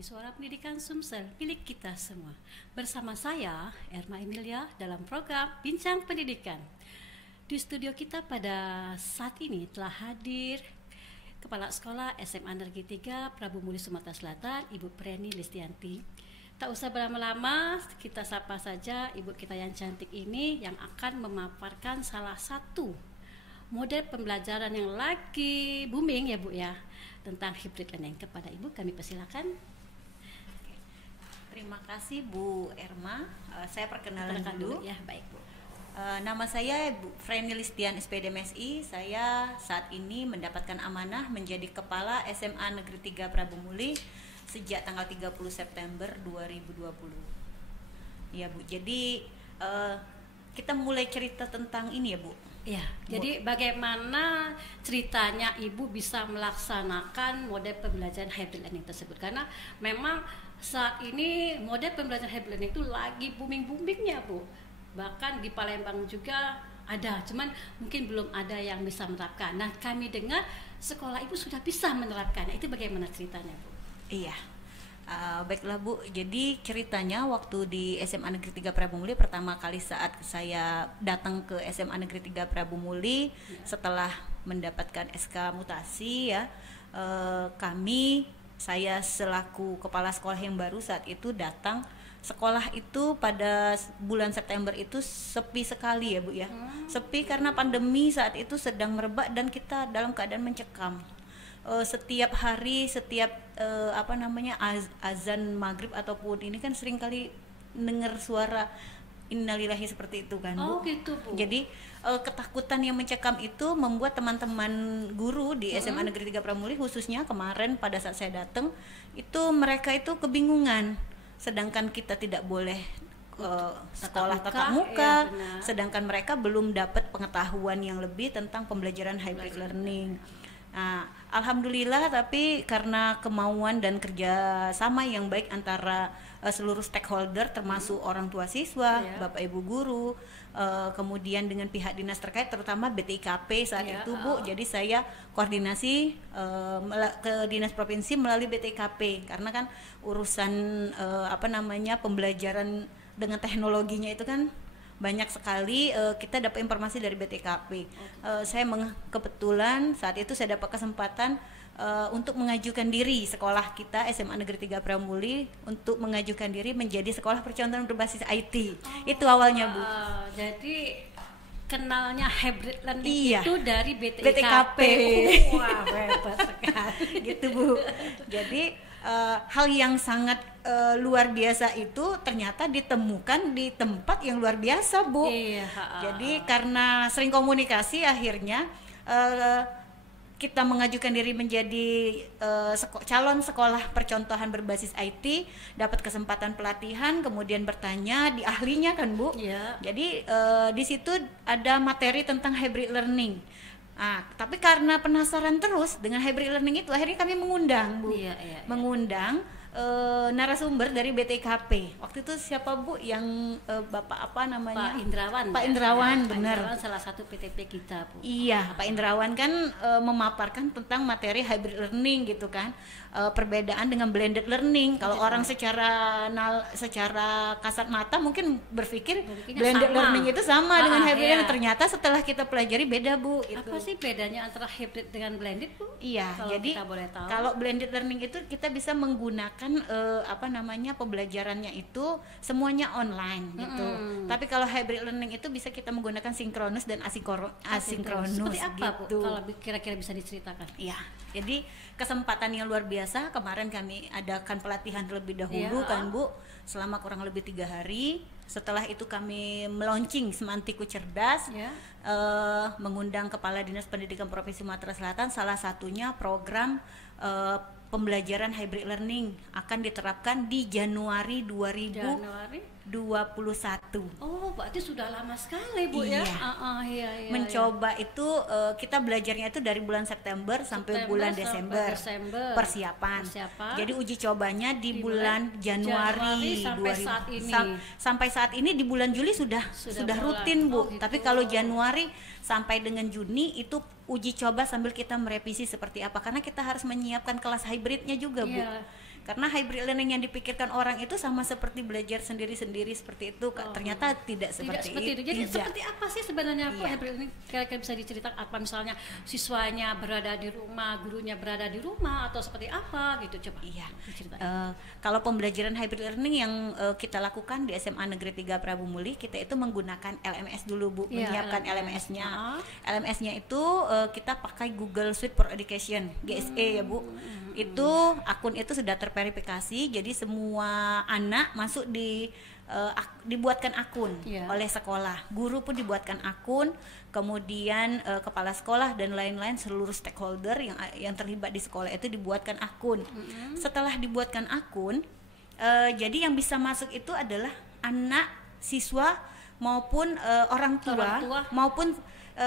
di Suara Pendidikan Sumsel, milik kita semua. Bersama saya, Erma Emilia, dalam program Bincang Pendidikan. Di studio kita pada saat ini telah hadir Kepala Sekolah SMA Negeri 3 Prabu Muli Sumatera Selatan, Ibu Preni Listianti. Tak usah berlama-lama, kita sapa saja Ibu kita yang cantik ini yang akan memaparkan salah satu model pembelajaran yang lagi booming ya Bu ya, tentang hybrid learning. Kepada Ibu kami persilakan. Terima kasih Bu Erma. Saya perkenalkan dulu. Ya, baik Bu. Nama saya Bu Freni Listian SPD MSI. Saya saat ini mendapatkan amanah menjadi Kepala SMA Negeri 3 Prabu Muli sejak tanggal 30 September 2020. Ya Bu, jadi kita mulai cerita tentang ini ya Bu. Ya, jadi bagaimana ceritanya Ibu bisa melaksanakan model pembelajaran hybrid learning tersebut? Karena memang saat ini model pembelajaran hybrid learning itu lagi booming-boomingnya Bu. Bahkan di Palembang juga ada, cuman mungkin belum ada yang bisa menerapkan. Nah, kami dengar sekolah Ibu sudah bisa menerapkannya. Itu bagaimana ceritanya Bu? Iya. Baiklah Bu, jadi ceritanya waktu di SMA Negeri 3 Prabu Muli pertama kali saat saya datang ke SMA Negeri 3 Prabu Muli setelah mendapatkan SK mutasi ya, saya selaku kepala sekolah yang baru saat itu datang. Sekolah itu pada bulan September itu sepi sekali ya Bu ya, sepi karena pandemi saat itu sedang merebak dan kita dalam keadaan mencekam. Setiap hari, setiap azan maghrib ataupun ini kan sering kali dengar suara innalillahi seperti itu kan Bu. Oh gitu Bu. Jadi ketakutan yang mencekam itu membuat teman-teman guru di SMA Negeri 3 Prabu Muli khususnya kemarin pada saat saya datang itu mereka itu kebingungan, sedangkan kita tidak boleh sekolah tatap muka, ya, sedangkan mereka belum dapat pengetahuan yang lebih tentang pembelajaran hybrid learning. Nah, alhamdulillah tapi karena kemauan dan kerjasama yang baik antara seluruh stakeholder termasuk orang tua siswa, Bapak Ibu guru, kemudian dengan pihak dinas terkait terutama BTIKP saat itu Bu. Jadi saya koordinasi ke dinas provinsi melalui BTIKP karena kan urusan pembelajaran dengan teknologinya itu kan banyak sekali. Kita dapat informasi dari BTKP. Saya kebetulan saat itu saya dapat kesempatan untuk mengajukan diri sekolah kita SMA Negeri 3 Prabu Muli untuk mengajukan diri menjadi sekolah percontohan berbasis IT. Itu awalnya Bu. Jadi kenalnya hybrid learning itu dari BTKP. BTKP. Wah, hebat sekali. Gitu Bu. Jadi hal yang sangat luar biasa itu ternyata ditemukan di tempat yang luar biasa Bu. Iya. Jadi karena sering komunikasi akhirnya kita mengajukan diri menjadi calon sekolah percontohan berbasis IT, dapat kesempatan pelatihan, kemudian bertanya di ahlinya kan Bu. Iya. Jadi di situ ada materi tentang hybrid learning. Nah, tapi karena penasaran terus dengan hybrid learning itu akhirnya kami mengundang Bu. Iya. Mengundang narasumber dari BTKP. Waktu itu siapa Bu yang Bapak apa namanya? Pak Indrawan. Pak Indrawan, Pak benar. Indrawan salah satu PTP kita Bu. Iya, Pak Indrawan kan memaparkan tentang materi hybrid learning gitu kan. Perbedaan dengan blended learning. Kalau orang secara kasat mata mungkin berpikir blended learning itu sama dengan hybrid learning. Ternyata setelah kita pelajari beda Bu. Apa sih bedanya antara hybrid dengan blended Bu? Iya, kalau jadi kita boleh tahu. kalau blended learning itu kita bisa menggunakan pembelajarannya itu semuanya online gitu. Tapi kalau hybrid learning itu bisa kita menggunakan sinkronus dan asinkronus. Seperti apa gitu. Bu? Kalau kira-kira bisa diceritakan? Iya. Jadi kesempatan yang luar biasa kemarin kami adakan pelatihan terlebih dahulu kan Bu, selama kurang lebih 3 hari. Setelah itu kami melaunching Semantiku Cerdas, mengundang Kepala Dinas Pendidikan Provinsi Sumatera Selatan. Salah satunya program pembelajaran hybrid learning akan diterapkan di Januari 2021. Oh, berarti sudah lama sekali Bu Iya. ya. Mencoba itu kita belajarnya itu dari bulan September sampai bulan Desember. Persiapan. Jadi uji cobanya di bulan Januari sampai saat ini. Sampai saat ini di bulan Juli sudah rutin Bu. Oh, gitu. Tapi kalau Januari sampai dengan Juni itu uji coba sambil kita merevisi seperti apa, karena kita harus menyiapkan kelas hybridnya juga Bu. Karena hybrid learning yang dipikirkan orang itu sama seperti belajar sendiri-sendiri seperti itu, ternyata tidak seperti itu. Jadi seperti apa sih sebenarnya hybrid learning? Kira-kira bisa diceritakan apa, misalnya siswanya berada di rumah, gurunya berada di rumah, atau seperti apa gitu, coba. Iya. Diceritain. Kalau pembelajaran hybrid learning yang kita lakukan di SMA Negeri 3 Prabu Muli, kita itu menggunakan LMS dulu, Bu, menyiapkan LMS-nya. LMS-nya itu kita pakai Google Suite for Education, GSE ya, Bu. Itu akun itu sudah terverifikasi, jadi semua anak masuk dibuatkan akun oleh sekolah, guru pun dibuatkan akun, kemudian kepala sekolah dan lain-lain seluruh stakeholder yang terlibat di sekolah itu dibuatkan akun. Setelah dibuatkan akun, jadi yang bisa masuk itu adalah anak, siswa maupun orang tua. Maupun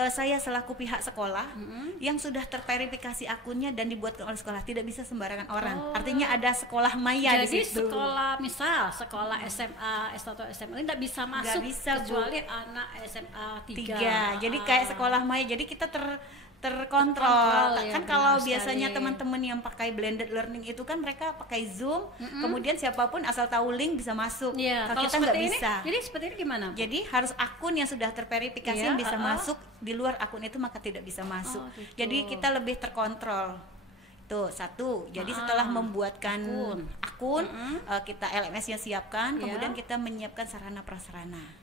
saya selaku pihak sekolah yang sudah terverifikasi akunnya dan dibuatkan oleh sekolah, tidak bisa sembarangan orang. Artinya ada sekolah maya di situ. Jadi sekolah SMA atau SMA ini tidak bisa masuk kecuali anak SMA 3. Jadi kayak sekolah maya. Jadi kita terkontrol ya, kan. Kalau biasanya teman-teman yang pakai blended learning itu kan mereka pakai Zoom, kemudian siapapun asal tahu link bisa masuk. Kalau kita nggak bisa. Jadi seperti ini gimana? Jadi harus akun yang sudah terverifikasi yang bisa masuk, di luar akun itu maka tidak bisa masuk. Gitu. Jadi kita lebih terkontrol. Tuh, satu. Jadi setelah membuatkan akun, kita LMS-nya siapkan, kemudian kita menyiapkan sarana prasarana.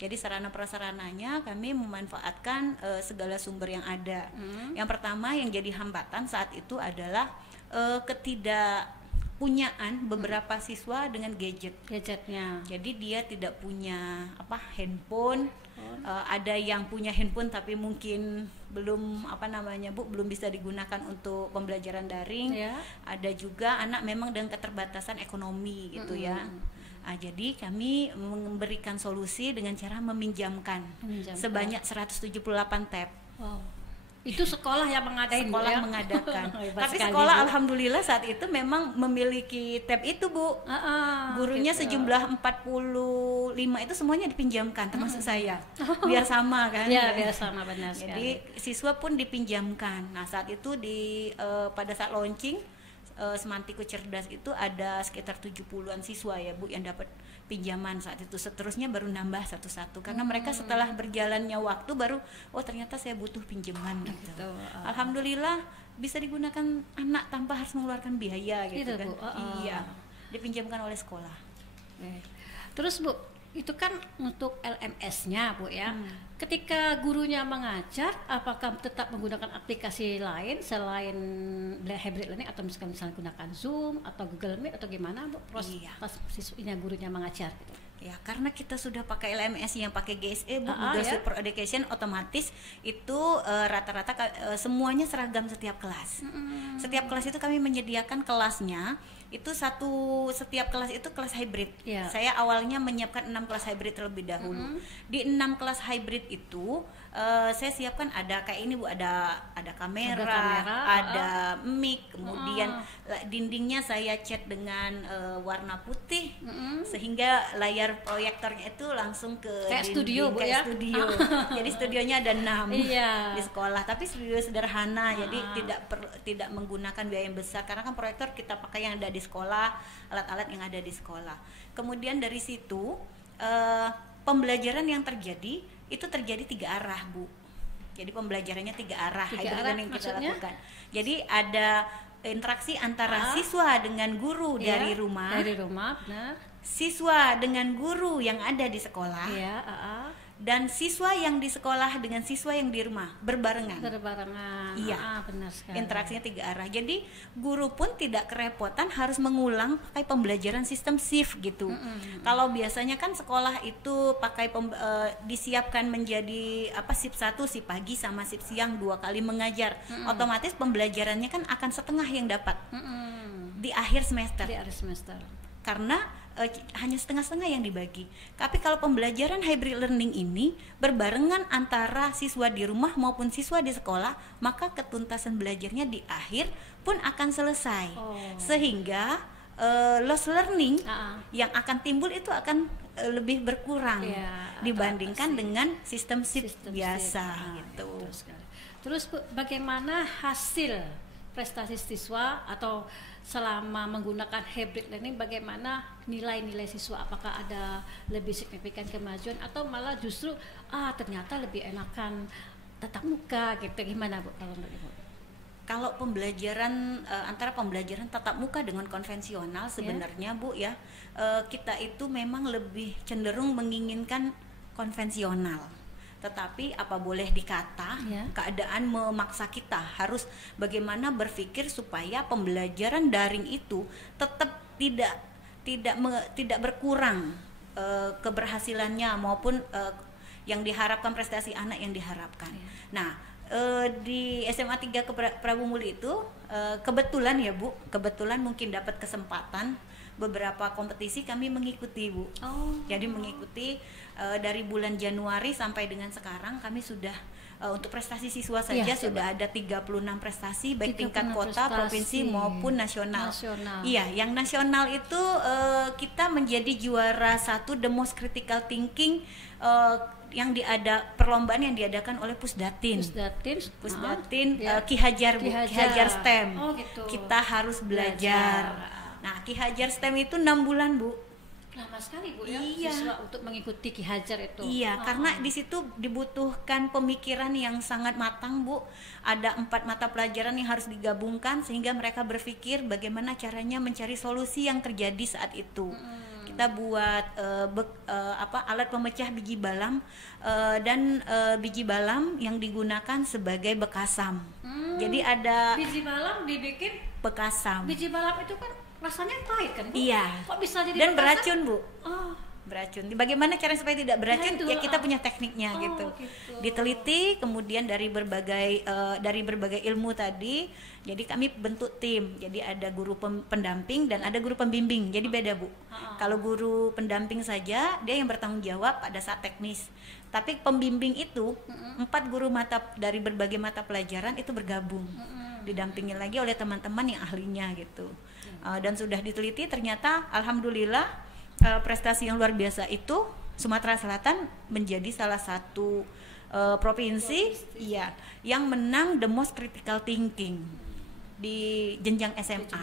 Jadi sarana prasarananya kami memanfaatkan segala sumber yang ada. Yang pertama yang jadi hambatan saat itu adalah ketidakpunyaan beberapa siswa dengan gadgetnya. Jadi dia tidak punya handphone. Ada yang punya handphone tapi mungkin belum belum bisa digunakan untuk pembelajaran daring. Ada juga anak memang dengan keterbatasan ekonomi gitu ya. Jadi kami memberikan solusi dengan cara meminjamkan sebanyak 178 tab. Wow. Itu sekolah yang mengadakan. Tapi sekolah alhamdulillah saat itu memang memiliki tab itu, Bu. Gurunya sejumlah 45 itu semuanya dipinjamkan termasuk saya. Biar sama kan? Ya, biar sama, benar sekali. Jadi siswa pun dipinjamkan. Nah, saat itu pada saat launching Semantiku Cerdas itu ada sekitar 70-an siswa ya, Bu, yang dapat pinjaman saat itu. Seterusnya baru nambah satu-satu karena mereka setelah berjalannya waktu baru ternyata saya butuh pinjaman gitu. Alhamdulillah bisa digunakan anak tanpa harus mengeluarkan biaya gitu kan. Iya, dipinjamkan oleh sekolah. Terus, Bu, itu kan untuk LMS-nya, Bu ya. Ketika gurunya mengajar, apakah tetap menggunakan aplikasi lain selain hybrid learning, atau misalnya gunakan Zoom atau Google Meet atau gimana, Bu? Siswanya gurunya mengajar gitu. Ya, karena kita sudah pakai LMS yang pakai GSE, Bu, Google Suite for Education, otomatis itu rata-rata semuanya seragam setiap kelas. Setiap kelas itu kami menyediakan kelasnya itu setiap kelas itu kelas hybrid. Saya awalnya menyiapkan 6 kelas hybrid terlebih dahulu. Di 6 kelas hybrid itu saya siapkan ada kayak ini, Bu, ada kamera, ada mic, kemudian dindingnya saya cat dengan warna putih sehingga layar proyektornya itu langsung ke kayak studio, Bu, ya. Studio. Jadi studionya ada 6 di sekolah, tapi studio sederhana, jadi tidak menggunakan biaya yang besar karena kan proyektor kita pakai yang ada di sekolah, alat-alat yang ada di sekolah. Kemudian dari situ pembelajaran yang terjadi itu terjadi 3 arah, Bu. Jadi pembelajarannya 3 arah yang kita lakukan. Jadi ada interaksi antara siswa dengan guru dari rumah, benar. Siswa dengan guru yang ada di sekolah, dan siswa yang di sekolah dengan siswa yang di rumah berbarengan. Iya, benar sekali. Interaksinya 3 arah. Jadi guru pun tidak kerepotan harus mengulang pakai pembelajaran sistem shift gitu. Kalau biasanya kan sekolah itu pakai disiapkan menjadi shift 1, shift pagi sama shift siang 2 kali mengajar. Otomatis pembelajarannya kan akan setengah yang dapat di akhir semester. Karena hanya setengah-setengah yang dibagi. Tapi kalau pembelajaran hybrid learning ini berbarengan antara siswa di rumah maupun siswa di sekolah, maka ketuntasan belajarnya di akhir pun akan selesai. Sehingga loss learning yang akan timbul itu akan lebih berkurang dibandingkan dengan sistem shift biasa gitu. Terus, Bu, bagaimana hasil prestasi siswa atau selama menggunakan hybrid learning bagaimana nilai-nilai siswa, apakah ada lebih signifikan kemajuan atau malah justru ternyata lebih enakan tatap muka gitu, gimana Bu kalau menurut Ibu? Kalau pembelajaran antara pembelajaran tatap muka dengan konvensional sebenarnya Bu ya, kita itu memang lebih cenderung menginginkan konvensional. Tetapi apa boleh dikata, keadaan memaksa kita harus bagaimana berpikir supaya pembelajaran daring itu tetap tidak berkurang keberhasilannya maupun yang diharapkan, prestasi anak yang diharapkan. Nah, di SMA 3 Prabu Muli itu kebetulan ya Bu, kebetulan mungkin dapat kesempatan beberapa kompetisi kami mengikuti Bu. Jadi mengikuti dari bulan Januari sampai dengan sekarang kami sudah untuk prestasi siswa saja sudah ada 36 prestasi baik tingkat kota, provinsi maupun nasional. Iya, yang nasional itu kita menjadi juara 1 The Most Critical Thinking yang perlombaan yang diadakan oleh Pusdatin Ki Hajar STEM. Gitu. Kita harus belajar. Nah, Ki Hajar STEM itu 6 bulan Bu. Lama sekali Bu ya siswa untuk mengikuti Ki Hajar itu. Iya, karena di situ dibutuhkan pemikiran yang sangat matang Bu. Ada 4 mata pelajaran yang harus digabungkan sehingga mereka berpikir bagaimana caranya mencari solusi yang terjadi saat itu. Kita buat alat pemecah biji balam dan biji balam yang digunakan sebagai bekasam. Jadi ada biji balam dibikin bekasam. Biji balam itu kan rasanya pahit kan Bu? Iya. Kok bisa jadi dan bekasam? Beracun Bu. Beracun. Bagaimana cara supaya tidak beracun? Ya kita punya tekniknya gitu. Diteliti kemudian dari berbagai ilmu tadi. Jadi kami bentuk tim. Jadi ada guru pendamping dan ada guru pembimbing. Jadi beda Bu. Kalau guru pendamping saja dia yang bertanggung jawab pada saat teknis. Tapi pembimbing itu 4 guru dari berbagai mata pelajaran itu bergabung. Didampingi lagi oleh teman-teman yang ahlinya gitu. Dan sudah diteliti ternyata alhamdulillah prestasi yang luar biasa itu Sumatera Selatan menjadi salah satu provinsi yang menang The Most Critical Thinking di jenjang SMA.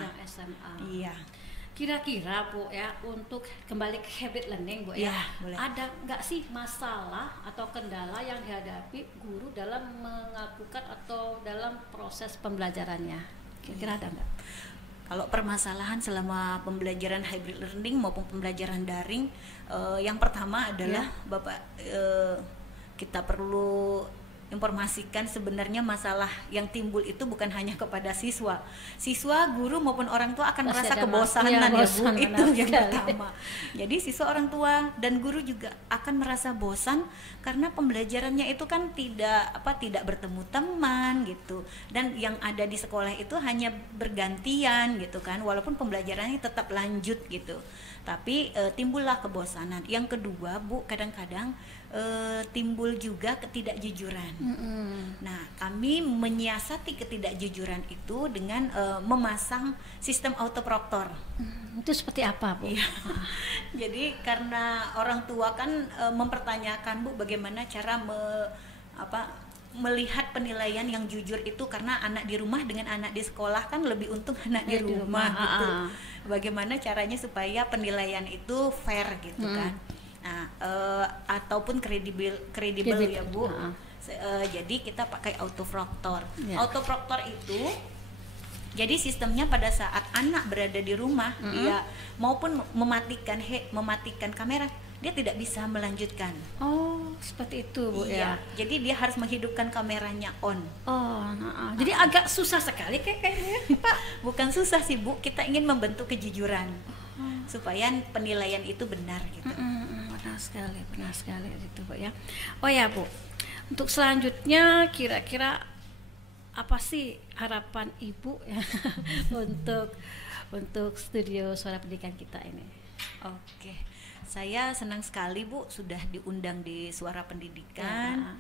Iya. Kira-kira Bu ya, untuk kembali ke hybrid learning Bu ya, boleh. Ada nggak sih masalah atau kendala yang dihadapi guru dalam melakukan atau dalam proses pembelajarannya? Kira-kira ada nggak? Kalau permasalahan selama pembelajaran hybrid learning maupun pembelajaran daring, yang pertama adalah kita perlu informasikan sebenarnya masalah yang timbul itu bukan hanya kepada siswa, guru maupun orang tua akan merasa kebosanan Bu, itu yang pertama. Jadi siswa, orang tua dan guru juga akan merasa bosan karena pembelajarannya itu kan tidak bertemu teman gitu, dan yang ada di sekolah itu hanya bergantian gitu kan, walaupun pembelajarannya tetap lanjut gitu, tapi timbullah kebosanan. Yang kedua Bu, kadang-kadang timbul juga ketidakjujuran. Nah, kami menyiasati ketidakjujuran itu dengan memasang sistem autoproktor. Itu seperti apa Bu? Jadi karena orang tua kan mempertanyakan Bu bagaimana cara melihat penilaian yang jujur itu, karena anak di rumah dengan anak di sekolah kan lebih untung anak di rumah gitu. Bagaimana caranya supaya penilaian itu fair gitu kan. Nah, ataupun kredibel ya Bu. Jadi kita pakai autoproktor. Autoproktor itu jadi sistemnya pada saat anak berada di rumah dia maupun mematikan kamera, dia tidak bisa melanjutkan. Oh, seperti itu Bu ya. Jadi dia harus menghidupkan kameranya on. Jadi agak susah sekali kayaknya Pak. Bukan susah sih Bu, kita ingin membentuk kejujuran supaya penilaian itu benar gitu. Benar sekali itu Bu ya. Oh ya Bu, untuk selanjutnya kira-kira apa sih harapan Ibu ya untuk studio Suara Pendidikan kita ini? Oke, saya senang sekali Bu sudah diundang di Suara Pendidikan.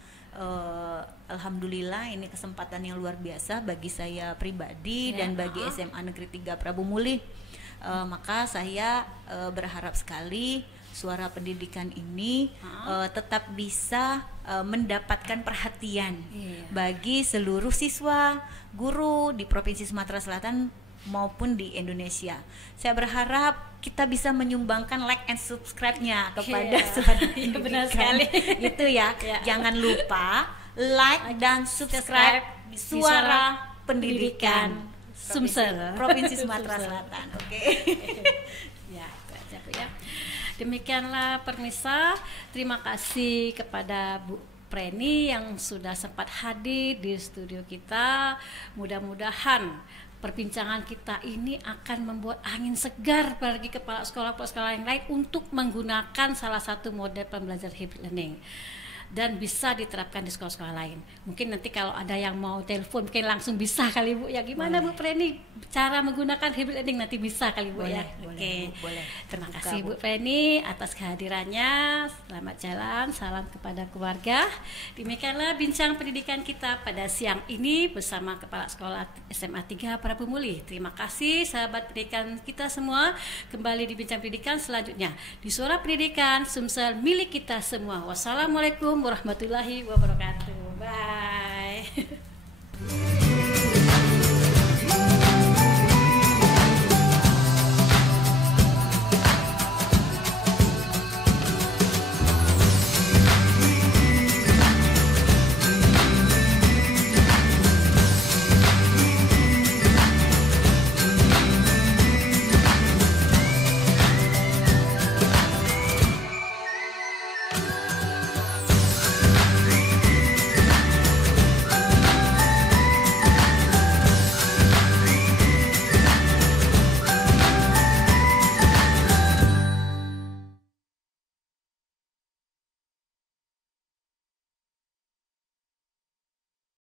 Alhamdulillah ini kesempatan yang luar biasa bagi saya pribadi dan bagi SMA Negeri 3 Prabu Muli. Maka saya berharap sekali Suara Pendidikan ini tetap bisa mendapatkan perhatian bagi seluruh siswa, guru di Provinsi Sumatera Selatan maupun di Indonesia. Saya berharap kita bisa menyumbangkan like and subscribe-nya kepada Suara Pendidikan. Benar sekali. Itu ya. Jangan lupa like dan subscribe Suara Pendidikan Sumsel, Provinsi Sumatera Selatan. Oke. Ya, itu aja Bu ya. Demikianlah pemirsa, terima kasih kepada Bu Preni yang sudah sempat hadir di studio kita. Mudah-mudahan perbincangan kita ini akan membuat angin segar bagi kepala sekolah yang lain untuk menggunakan salah satu model pembelajaran hybrid learning dan bisa diterapkan di sekolah-sekolah lain. Mungkin nanti kalau ada yang mau telepon mungkin langsung bisa kali Bu ya. Gimana Bu Preni cara menggunakan hybrid learning, nanti bisa kali Bu ya. Oke. Boleh. Terima kasih Bu Preni atas kehadirannya. Selamat jalan, salam kepada keluarga. Demikianlah bincang pendidikan kita pada siang ini bersama Kepala Sekolah SMA 3 Prabu Muli. Terima kasih sahabat pendidikan kita semua. Kembali di bincang pendidikan selanjutnya di Suara Pendidikan Sumsel milik kita semua. Wassalamualaikum warahmatullahi wabarakatuh. Bye.